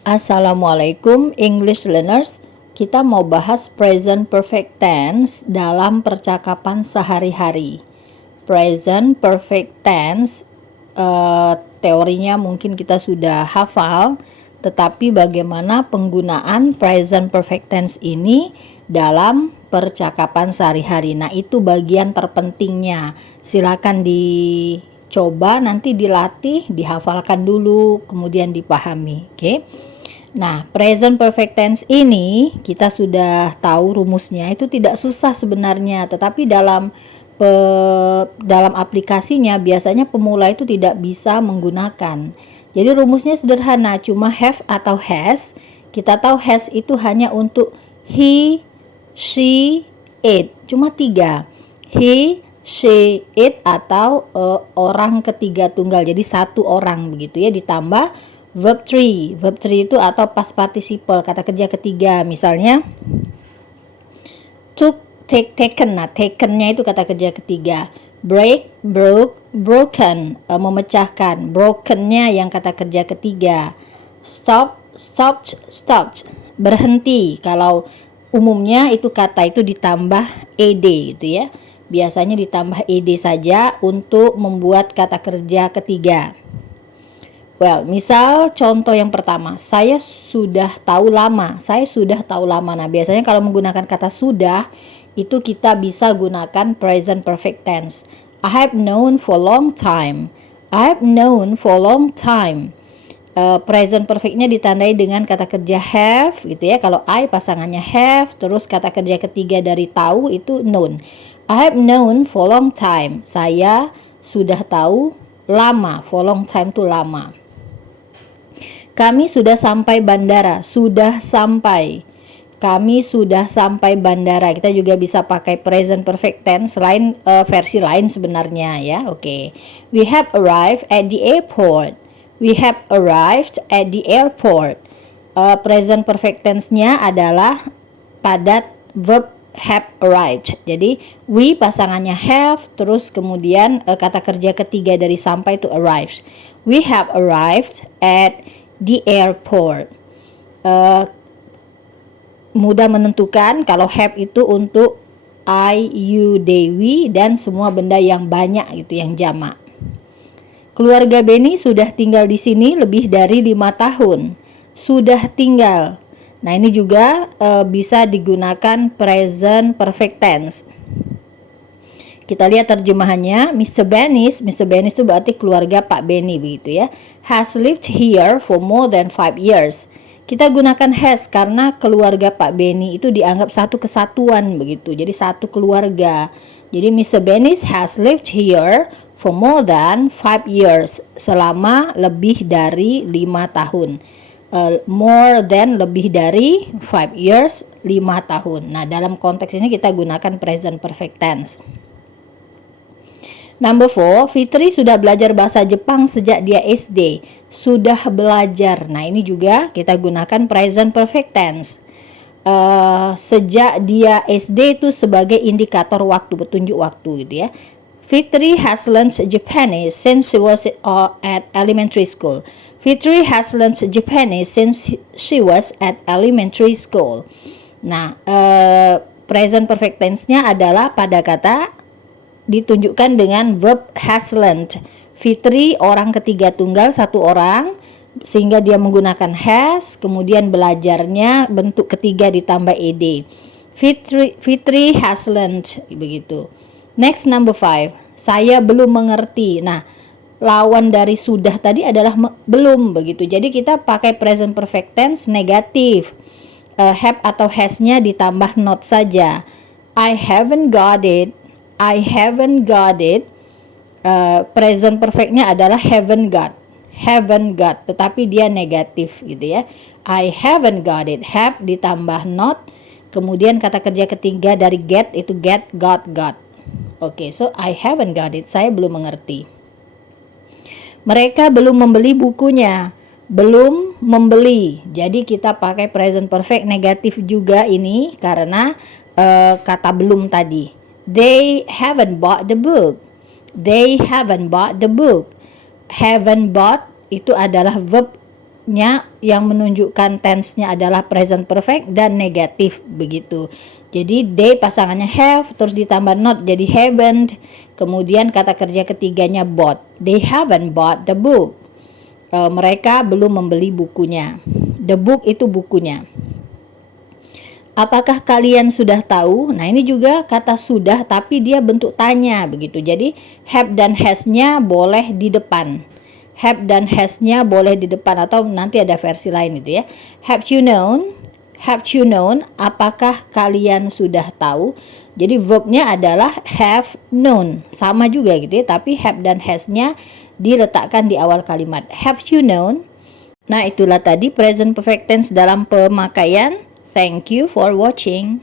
Assalamualaikum English learners. Kita mau bahas present perfect tense dalam percakapan sehari-hari. Present perfect tense teorinya mungkin kita sudah hafal, tetapi bagaimana penggunaan present perfect tense ini dalam percakapan sehari-hari. Nah, itu bagian terpentingnya. Silakan dicoba, nanti dilatih, dihafalkan dulu, kemudian dipahami. Oke. Nah, present perfect tense ini kita sudah tahu rumusnya, itu tidak susah sebenarnya, tetapi dalam aplikasinya biasanya pemula itu tidak bisa menggunakan. Jadi rumusnya sederhana, cuma have atau has. Kita tahu has itu hanya untuk he, she, it, cuma 3. He, she, it atau orang ketiga tunggal, jadi satu orang begitu ya, ditambah verb 3. Verb 3 itu atau past participle, kata kerja ketiga. Misalnya took, take, taken. Nah, taken-nya itu kata kerja ketiga. Break, broke, broken, memecahkan. Broken-nya yang kata kerja ketiga. Stop, stopped, stopped, berhenti. Kalau umumnya itu kata itu ditambah ed gitu ya. Biasanya ditambah ed saja untuk membuat kata kerja ketiga. Well, misal contoh yang pertama, saya sudah tahu lama. Saya sudah tahu lama. Nah, biasanya kalau menggunakan kata sudah, itu kita bisa gunakan present perfect tense. I have known for long time. I have known for long time. Present perfectnya ditandai dengan kata kerja have gitu ya. Kalau I pasangannya have, terus kata kerja ketiga dari tahu itu known. I have known for long time. Saya sudah tahu lama. For long time itu lama. Kami sudah sampai bandara. Sudah sampai. Kami sudah sampai bandara. Kita juga bisa pakai present perfect tense selain versi lain sebenarnya ya. Oke. We have arrived at the airport. We have arrived at the airport. Present perfect tense-nya adalah padat verb have arrived. Jadi we pasangannya have, terus kemudian kata kerja ketiga dari sampai itu arrived. We have arrived at the airport. Mudah menentukan kalau have itu untuk I, you, they, we, dan semua benda yang banyak gitu, yang jamak. Keluarga Benny sudah tinggal di sini lebih dari 5 tahun. Sudah tinggal. Nah, ini juga bisa digunakan present perfect tense. Kita lihat terjemahannya. Mr. Benny itu berarti keluarga Pak Benny begitu ya. Has lived here for more than 5 years. Kita gunakan has karena keluarga Pak Benny itu dianggap satu kesatuan begitu. Jadi satu keluarga. Jadi Mr. Benny has lived here for more than 5 years. Selama lebih dari 5 tahun. More than lebih dari 5 years, 5 tahun. Nah, dalam konteks ini kita gunakan present perfect tense. Number 4, Fitri sudah belajar bahasa Jepang sejak dia SD. Sudah belajar. Nah, ini juga kita gunakan present perfect tense. Sejak dia SD itu sebagai indikator waktu, petunjuk waktu gitu ya. Fitri has learned Japanese since she was at elementary school. Fitri has learned Japanese since she was at elementary school. Nah, present perfect tense-nya adalah pada kata ditunjukkan dengan verb has learned. Fitri orang ketiga tunggal, satu orang, sehingga dia menggunakan has, kemudian belajarnya bentuk ketiga ditambah ed. Fitri has learned begitu. Next, number 5. Saya belum mengerti. Nah, lawan dari sudah tadi adalah belum begitu. Jadi kita pakai present perfect tense negatif. Have atau has-nya ditambah not saja. I haven't got it. I haven't got it. Present perfect-nya adalah haven't got. Haven't got, tetapi dia negatif gitu ya. I haven't got it. Have ditambah not. Kemudian kata kerja ketiga dari get itu get, got. Oke, so I haven't got it. Saya belum mengerti. Mereka belum membeli bukunya. Belum membeli. Jadi kita pakai present perfect negatif juga ini karena kata belum tadi. They haven't bought the book. They haven't bought the book. Haven't bought itu adalah verb verbnya yang menunjukkan tense-nya adalah present perfect dan negatif begitu. Jadi they pasangannya have terus ditambah not jadi haven't. Kemudian kata kerja ketiganya bought. They haven't bought the book. Mereka belum membeli bukunya. The book itu bukunya. Apakah kalian sudah tahu? Nah, ini juga kata sudah tapi dia bentuk tanya begitu. Jadi have dan has-nya boleh di depan. Have dan has-nya boleh di depan atau nanti ada versi lain itu ya. Have you known? Have you known? Apakah kalian sudah tahu? Jadi verbnya adalah have known. Sama juga gitu ya, tapi have dan has-nya diletakkan di awal kalimat. Have you known? Nah, itulah tadi present perfect tense dalam pemakaian. Thank you for watching.